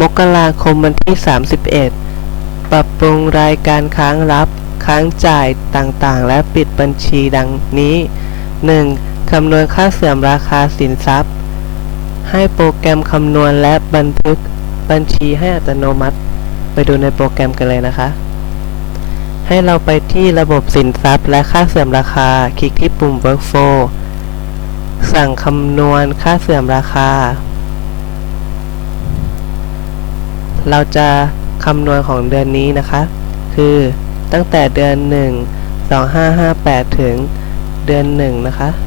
มกราคมวันที่ 31 ปรับปรุงรายการค้างรับ ค้างจ่ายต่างๆ และปิดบัญชีดังนี้ 1. คำนวณค่าเสื่อมราคาสินทรัพย์ ให้โปรแกรมคำนวณและบันทึกบัญชีให้อัตโนมัติ ไปดูในโปรแกรมกันเลยนะคะ ให้เราไปที่ระบบสินทรัพย์ และค่าเสื่อมราคา คลิกที่ปุ่ม workflow สั่งคำนวณค่าเสื่อมราคา เราจะคำนวณของเดือนนี้นะคะ คือตั้งแต่เดือน 1 2558 ถึงเดือน 1 นะคะ 2558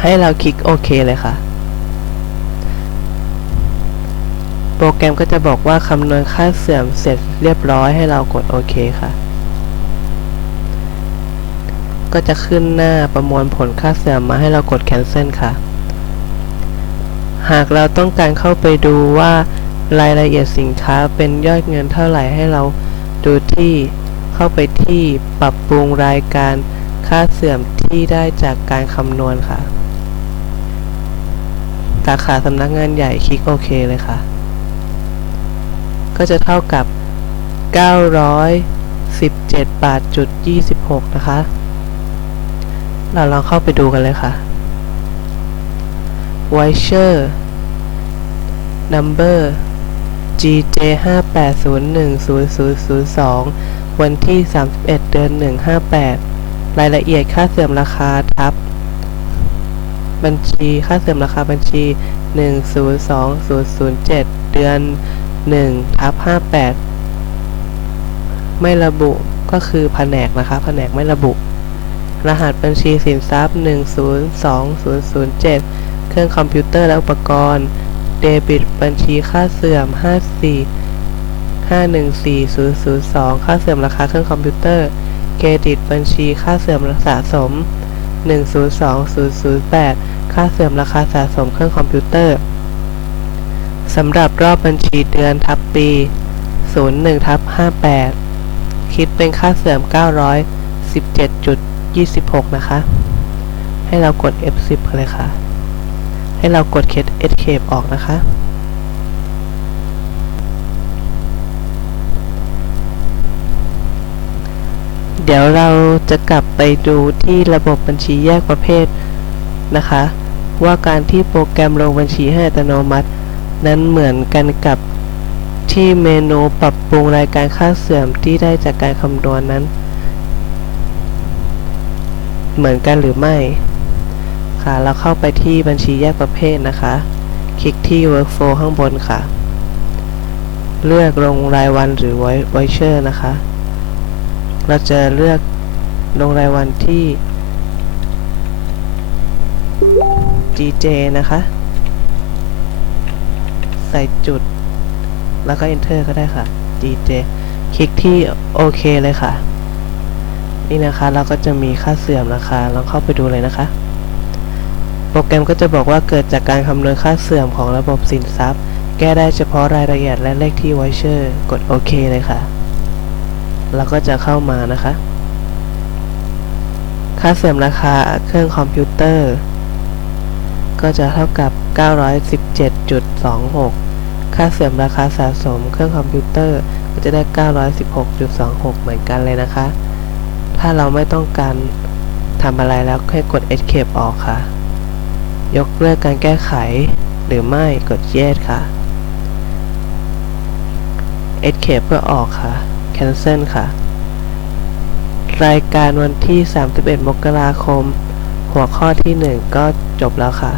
ให้เราคลิกโอเคเลยค่ะ โปรแกรมก็จะบอกว่าคำนวณค่าเสื่อมเสร็จเรียบร้อยให้เรากดโอเคค่ะ ก็จะขึ้นหน้าประมวลผลค่าเสื่อมมาให้เรากด cancel ค่ะ หากเราต้องการเข้าไปดูว่ารายละเอียดสินค้าเป็นยอดเงินเท่าไหร่ให้เราดูที่เข้าไปที่ปรับปรุงรายการค่าเสื่อมที่ได้จากการคำนวณค่ะ สาขาสำนักงานใหญ่คลิกโอเคเลยค่ะ ก็จะเท่ากับ 917บาทจุด26 นะคะ เราลองเข้าไปดูกันเลยค่ะ voucher number GJ 58010002 วันที่ 31 เดือน 158 รายละเอียดค่าเสื่อมราคาทับ บัญชีค่าเสื่อมราคาบัญชี 102007 เดือน 1 ทับ 58 ไม่ระบุก็คือแผนกนะคะ แผนกไม่ระบุ รหัสบัญชีสินทรัพย์ 102007 เครื่องคอมพิวเตอร์และอุปกรณ์ เดบิต บัญชีค่าเสื่อม 54 514002 ค่าเสื่อมราคาเครื่องคอมพิวเตอร์ เครดิต บัญชีค่าเสื่อมสะสม 102008 ค่าเสื่อมราคาสะสมเครื่องคอมพิวเตอร์สำหรับรอบบัญชีเดือนทับปี 01ทับ58 คิดเป็นค่าเสื่อม 26 นะคะ ให้เรากด F10 เลยค่ะ ให้เรากด Escape ออกนะคะ เดี๋ยวเราจะกลับไปดูที่ระบบบัญชีแยกประเภทนะคะ ว่าการที่โปรแกรมลงบัญชีให้อัตโนมัติ นั้นเหมือนกันกับที่เมนูปรับปรุงรายการค่าเสื่อมที่ได้จากการคำนวณนนั้น เหมือนกันหรือไม่ ค่ะ เราเข้าไปที่บัญชีแยกประเภทนะคะ คลิกที่ workflow ข้างบนค่ะ เลือกลงรายวันหรือ voucher นะคะ เราจะเลือกลงรายวันที่ GJ นะคะ ใส่จุด แล้วก็ enter ก็ได้ค่ะ GJ คลิกที่โอเคเลยค่ะ นี่นะคะเราก็จะมีค่าเสื่อมราคาลองเข้าไปดูเลยนะคะ โปรแกรมก็จะบอกว่าเกิดจากการคำนวณค่าเสื่อมของระบบสินทรัพย์ แก้ได้เฉพาะรายละเอียดและเลขที่ voucher กดโอเคเลยค่ะ แล้วก็จะเข้ามานะคะ ค่าเสื่อมราคาเครื่องคอมพิวเตอร์ ก็จะเท่ากับ 917.26 ค่าเสื่อมราคาสะสมเครื่องคอมพิวเตอร์ก็จะได้ 916.26 เหมือนกันเลยนะคะ ถ้าเราไม่ต้องการทำอะไรแล้วให้กด Escape ออกค่ะ ยกเลิกการแก้ไข หรือไม่กด Yes ค่ะ Escape เพื่อออกค่ะ Cancel ค่ะ รายการวันที่ 31 มกราคม หัวข้อที่ 1 ก็จบแล้วค่ะ